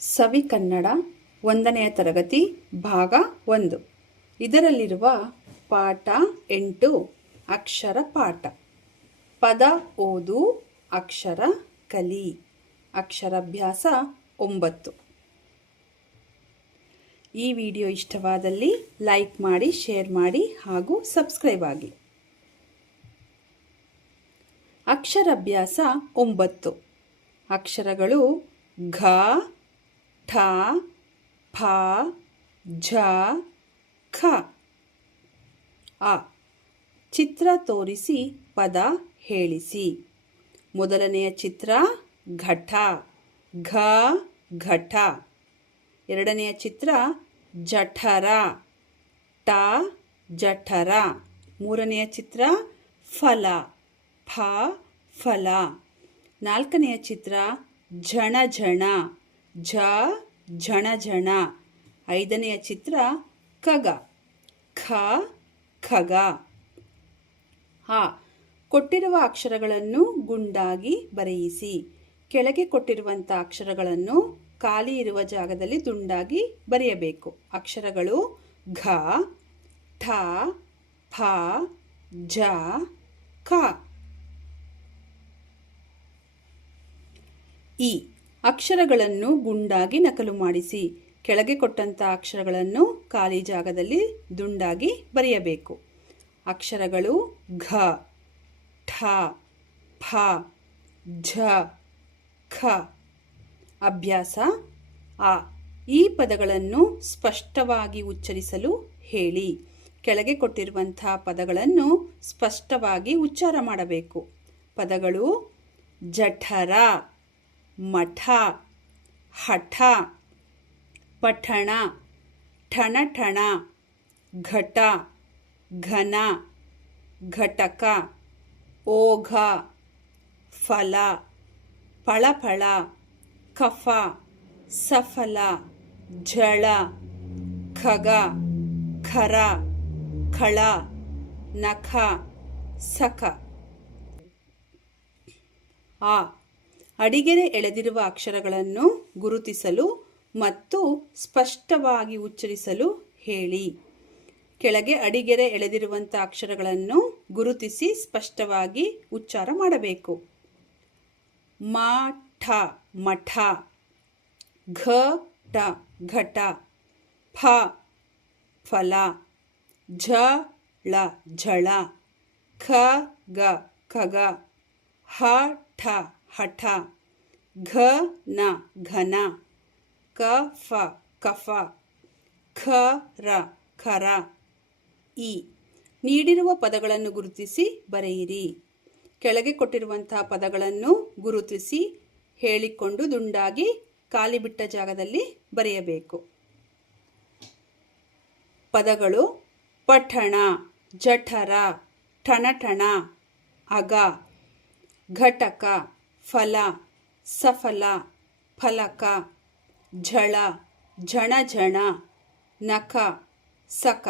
ಸವಿ ಕನ್ನಡ ಒಂದನೆಯ ತರಗತಿ ಭಾಗ ಒಂದು. ಇದರಲ್ಲಿರುವ ಪಾಠ ಎಂಟು, ಅಕ್ಷರ ಪಾಠ. ಪದ ಓದು, ಅಕ್ಷರ ಕಲಿ. ಅಕ್ಷರಾಭ್ಯಾಸ ಒಂಬತ್ತು. ಈ ವಿಡಿಯೋ ಇಷ್ಟವಾದಲ್ಲಿ ಲೈಕ್ ಮಾಡಿ, ಶೇರ್ ಮಾಡಿ ಹಾಗೂ ಸಬ್ಸ್ಕ್ರೈಬ್ ಆಗಿ. ಅಕ್ಷರಾಭ್ಯಾಸ ಒಂಬತ್ತು. ಅಕ್ಷರಗಳು ಘ ಠ ಫ ಝ, ಖ. ಅ ಚಿತ್ರ ತೋರಿಸಿ, ಪದ ಹೇಳಿಸಿ. ಮೊದಲನೆಯ ಚಿತ್ರ ಘಟ ಘ ಘಟ ಎರಡನೆಯ ಚಿತ್ರ, ಜಠರ. ಟ, ಜಠರ. ಮೂರನೆಯ ಚಿತ್ರ, ಫಲ. ಫ ಫಲ. ನಾಲ್ಕನೆಯ ಚಿತ್ರ, ಝಣ ಝಣ. ಝ, ಝಣ ಝಣ. ಐದನೆಯ ಚಿತ್ರ ಖಗ ಖ, ಖಗ. ಹ, ಕೊಟ್ಟಿರುವ ಅಕ್ಷರಗಳನ್ನು ಗುಂಡಾಗಿ ಬರೆಯಿಸಿ. ಕೆಳಗೆ ಕೊಟ್ಟಿರುವಂಥ ಅಕ್ಷರಗಳನ್ನು ಖಾಲಿ ಇರುವ ಜಾಗದಲ್ಲಿ ದುಂಡಾಗಿ ಬರೆಯಬೇಕು. ಅಕ್ಷರಗಳು ಘ, ಠ, ಫ, ಜ, ಖ. ಈ ಅಕ್ಷರಗಳನ್ನು ಗುಂಡಾಗಿ ನಕಲು ಮಾಡಿಸಿ, ಕೆಳಗೆ ಕೊಟ್ಟಂಥ ಅಕ್ಷರಗಳನ್ನು ಖಾಲಿ ಜಾಗದಲ್ಲಿ ದುಂಡಾಗಿ ಬರೆಯಬೇಕು. ಅಕ್ಷರಗಳು ಘ, ಠ ಫ ಝ, ಖ. ಅಭ್ಯಾಸ ಆ. ಈ ಪದಗಳನ್ನು ಸ್ಪಷ್ಟವಾಗಿ ಉಚ್ಚರಿಸಲು ಹೇಳಿ. ಕೆಳಗೆ ಕೊಟ್ಟಿರುವಂಥ ಪದಗಳನ್ನು ಸ್ಪಷ್ಟವಾಗಿ ಉಚ್ಚಾರ ಮಾಡಬೇಕು. ಪದಗಳು ಜಠರ ಮಠ, ಹಠ, ಪಠಣ, ಠಣಠಣ, ಘಟ, ಘನ, ಘಟಕ, ಓಘ, ಫಲ ಫಳಫಳ ಕಫ, ಸಫಲ ಝಳ ಖಗ, ಖರ, ಖಳ, ನಖ, ಸಖ. ಆ ಅಡಿಗೆರೆ ಎಳೆದಿರುವ ಅಕ್ಷರಗಳನ್ನು ಗುರುತಿಸಲು ಮತ್ತು ಸ್ಪಷ್ಟವಾಗಿ ಉಚ್ಚರಿಸಲು ಹೇಳಿ. ಕೆಳಗೆ ಅಡಿಗೆರೆ ಎಳೆದಿರುವಂಥ ಅಕ್ಷರಗಳನ್ನು ಗುರುತಿಸಿ ಸ್ಪಷ್ಟವಾಗಿ ಉಚ್ಚಾರ ಮಾಡಬೇಕು. ಮಾಠ ಮಠ, ಘ ಟ ಘಟ, ಫ, ಫಲ, ಝ, ಳ, ಝಳ, ಖ, ಗ, ಖಗ, ಹ, ಠ ಹಠ. ಘ ನ ಘನ. ಕ ಫ ಕಫ. ಖ ರ ಖರ. ಇ. ನೀಡಿರುವ ಪದಗಳನ್ನು ಗುರುತಿಸಿ ಬರೆಯಿರಿ. ಕೆಳಗೆ ಕೊಟ್ಟಿರುವಂತಹ ಪದಗಳನ್ನು ಗುರುತಿಸಿ ಹೇಳಿಕೊಂಡು ದುಂಡಾಗಿ ಖಾಲಿ ಬಿಟ್ಟ ಜಾಗದಲ್ಲಿ ಬರೆಯಬೇಕು. ಪದಗಳು ಪಠಣ, ಜಠರ, ಠಣಠಣ, ಅಗ, ಘಟಕ. ಫಲ ಸಫಲ ಫಲಕ ಝಳ ಝಣ ಝಣ ನಖ ಸಕ